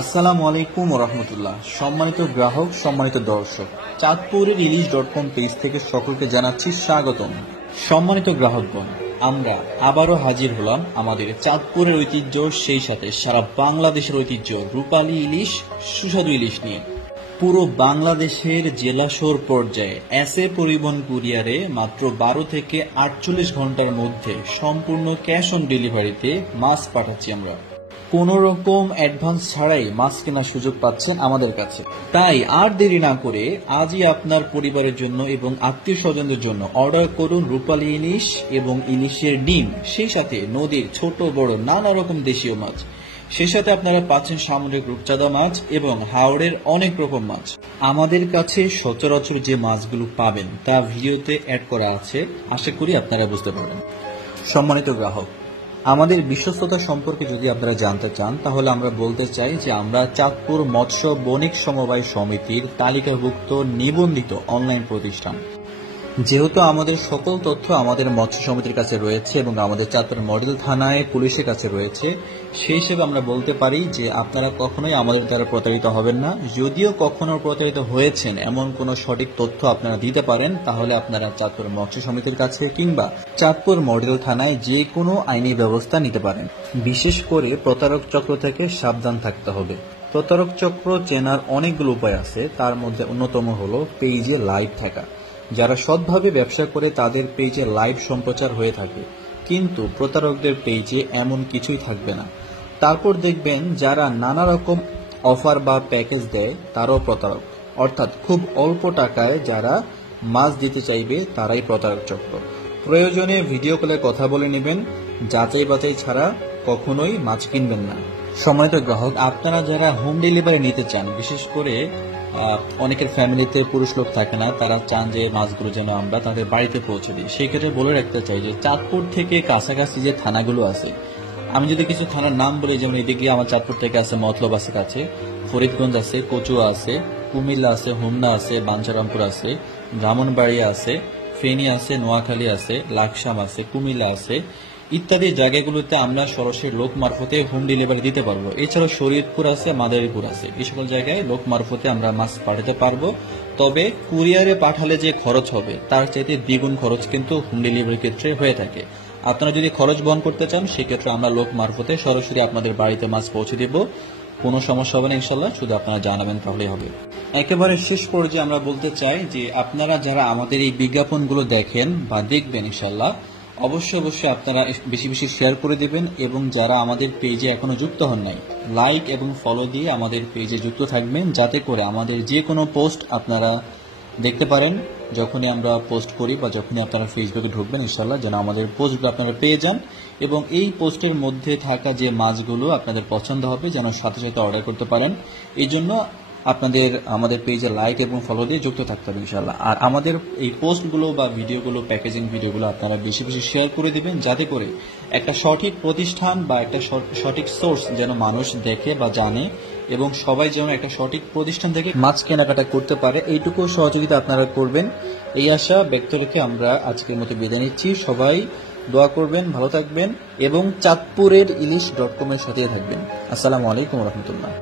আসসালামু আলাইকুম ওয়া রাহমাতুল্লাহ। সম্মানিত গ্রাহক, সম্মানিত দর্শক, চাঁদপুরের ইলিশ.com পেজ থেকে সকলকে জানাচ্ছি স্বাগতম। সম্মানিত গ্রাহকগণ, আমরা আবারও হাজির হলাম আমাদের চাঁদপুরের ঐতিহ্য, সেই সাথে সারা বাংলাদেশের ঐতিহ্য রূপালী ইলিশ, সুস্বাদু ইলিশ নিয়ে। পুরো বাংলাদেশের জেলা শহর পর্যায়ে এসএ পরিবহন কুরিয়ারে মাত্র 12 থেকে 48 ঘন্টার মধ্যে সম্পূর্ণ ক্যাশ অন ডেলিভারিতে মাছ পাঠাচ্ছি আমরা। কোনো রকম অ্যাডভান্স ছাড়াই মাছ কেনার সুযোগ পাচ্ছেন আমাদের কাছে। তাই আর দেরি না করে আজই আপনার পরিবারের জন্য এবং আত্মীয় স্বজনদের জন্য অর্ডার করুন রূপালী ইলিশ এবং ইলিশের ডিম, সেই সাথে নদীর ছোট বড় নানা রকম দেশীয় মাছ, সেই সাথে আপনারা পাচ্ছেন সামুদ্রিক রূপচাঁদা মাছ এবং হাওড়ের অনেক রকম মাছ। আমাদের কাছে সচরাচর যে মাছগুলো পাবেন তা ভিডিওতে অ্যাড করা আছে, আশা করি আপনারা বুঝতে পারবেন। সম্মানিত গ্রাহক, আমাদের বিশ্বস্ততা সম্পর্কে যদি আপনারা জানতে চান তাহলে আমরা বলতে চাই যে আমরা চাঁদপুর মৎস্য বণিক সমবায় সমিতির তালিকাভুক্ত নিবন্ধিত অনলাইন প্রতিষ্ঠান। যেহেতু আমাদের সকল তথ্য আমাদের মৎস্য সমিতির কাছে রয়েছে এবং আমাদের চাঁদপুর মডেল থানায় পুলিশের কাছে রয়েছে, সেই হিসেবে আমরা বলতে পারি যে আপনারা কখনোই আমাদের দ্বারা প্রতারিত হবেন না। যদিও কখনো প্রতারিত হয়েছেন এমন কোনো সঠিক তথ্য আপনারা দিতে পারেন, তাহলে আপনারা চাঁদপুর মৎস্য সমিতির কাছে কিংবা চাঁদপুর মডেল থানায় যে কোনো আইনি ব্যবস্থা নিতে পারেন। বিশেষ করে প্রতারক চক্র থেকে সাবধান থাকতে হবে। প্রতারক চক্র চেনার অনেকগুলো উপায় আছে, তার মধ্যে অন্যতম হলো পেজে লাইভ থাকা। যারা সৎভাবে ব্যবসা করে তাদের পেজে লাইভ সম্প্রচার হয়ে থাকে, কিন্তু প্রতারকদের পেজে এমন কিছুই থাকবে না। তারপর দেখবেন যারা নানা রকম অফার বা প্যাকেজ দেয় তারাও প্রতারক, অর্থাৎ খুব অল্প টাকায় যারা মাছ দিতে চাইবে তারাই প্রতারক চক্র। প্রয়োজনে ভিডিও কলে কথা বলে নেবেন, যাচাই বাছাই ছাড়া কখনোই মাছ কিনবেন না। সম্মানিত গ্রাহক, আপনারা যারা হোম ডেলিভারি নিতে চান, বিশেষ করে অনেকের ফ্যামিলিতে পুরুষ লোক থাকে না, তারা চান যে মাছগুলো যেন আমরা তাদের বাড়িতে পৌঁছে দিই। সেই ক্ষেত্রে বলে রাখতে চাই যে চাঁদপুর থেকে কাছাকাছি যে থানাগুলো আছে, আমি যদি কিছু থানার নাম বলি, যেমন এদিকে আমার চাঁদপুর থেকে আছে মতলব আছে কাছে, ফরিদগঞ্জ আছে, কচুয়া আছে, কুমিল্লা আছে, হোমনা আছে, বাঞ্ছারামপুর আছে, ব্রাহ্মণবাড়িয়া আছে, ফেনী আছে, নোয়াখালী আছে, লাকসাম আছে, কুমিল্লা আছে ইত্যাদি জায়গাগুলোতে আমরা সরাসরি লোক মারফতে হোম ডেলিভারি দিতে পারবো। এছাড়াও শরীয়তপুর আছে, মাদারীপুর আছে, এই সকল জায়গায় লোক মারফতে আমরা মাছ পাঠাতে পারবো। তবে কুরিয়ারে পাঠালে যে খরচ হবে তার চাইতে দ্বিগুণ খরচ কিন্তু হোম ডেলিভারির ক্ষেত্রে হয়ে থাকে। আপনারা যদি খরচ বহন করতে চান, সেক্ষেত্রে আমরা লোক মারফতে সরাসরি আপনাদের বাড়িতে মাছ পৌঁছে দিব। কোনো সমস্যা হবে না ইনশাল্লাহ, শুধু আপনারা জানাবেন তাহলেই হবে। একেবারে শেষ পর্যায়ে আমরা বলতে চাই যে আপনারা যারা আমাদের এই বিজ্ঞাপনগুলো দেখেন বা দেখবেন ইনশাল্লাহ, অবশ্যই আপনারা বেশি বেশি শেয়ার করে দিবেন এবং যারা আমাদের পেজে এখনো যুক্ত হন নাই, লাইক এবং ফলো দিয়ে আমাদের পেজে যুক্ত থাকবেন, যাতে করে আমাদের যে কোনো পোস্ট আপনারা দেখতে পারেন যখনই আমরা পোস্ট করি বা যখনই আপনারা ফেসবুকে ঢুকবেন, ইনশাল্লাহ যেন আমাদের পোস্টগুলো আপনারা পেয়ে যান এবং এই পোস্টের মধ্যে থাকা যে মাছগুলো আপনাদের পছন্দ হবে যেন সাথে সাথে অর্ডার করতে পারেন। এই জন্য আপনাদের আমাদের পেজে লাইক এবং ফলো দিয়ে যুক্ত থাকতে হবে ইনশাআল্লাহ। আর আমাদের এই পোস্টগুলো বা ভিডিওগুলো, প্যাকেজিং ভিডিওগুলো আপনারা বেশি বেশি শেয়ার করে দিবেন, যাতে করে একটা সঠিক প্রতিষ্ঠান বা একটা সঠিক সোর্স যেন মানুষ দেখে বা জানে এবং সবাই যেন একটা সঠিক প্রতিষ্ঠান থেকে মাছ কেনাকাটা করতে পারে, এইটুকু সহযোগিতা আপনারা করবেন। এই আশা ব্যক্ত রেখে আমরা আজকের মতো বিদায় নিচ্ছি। সবাই দোয়া করবেন, ভালো থাকবেন এবং চাঁদপুরের ইলিশ.com এর সাথে থাকবেন। আসসালামু আলাইকুম ওয়া রাহমাতুল্লাহ।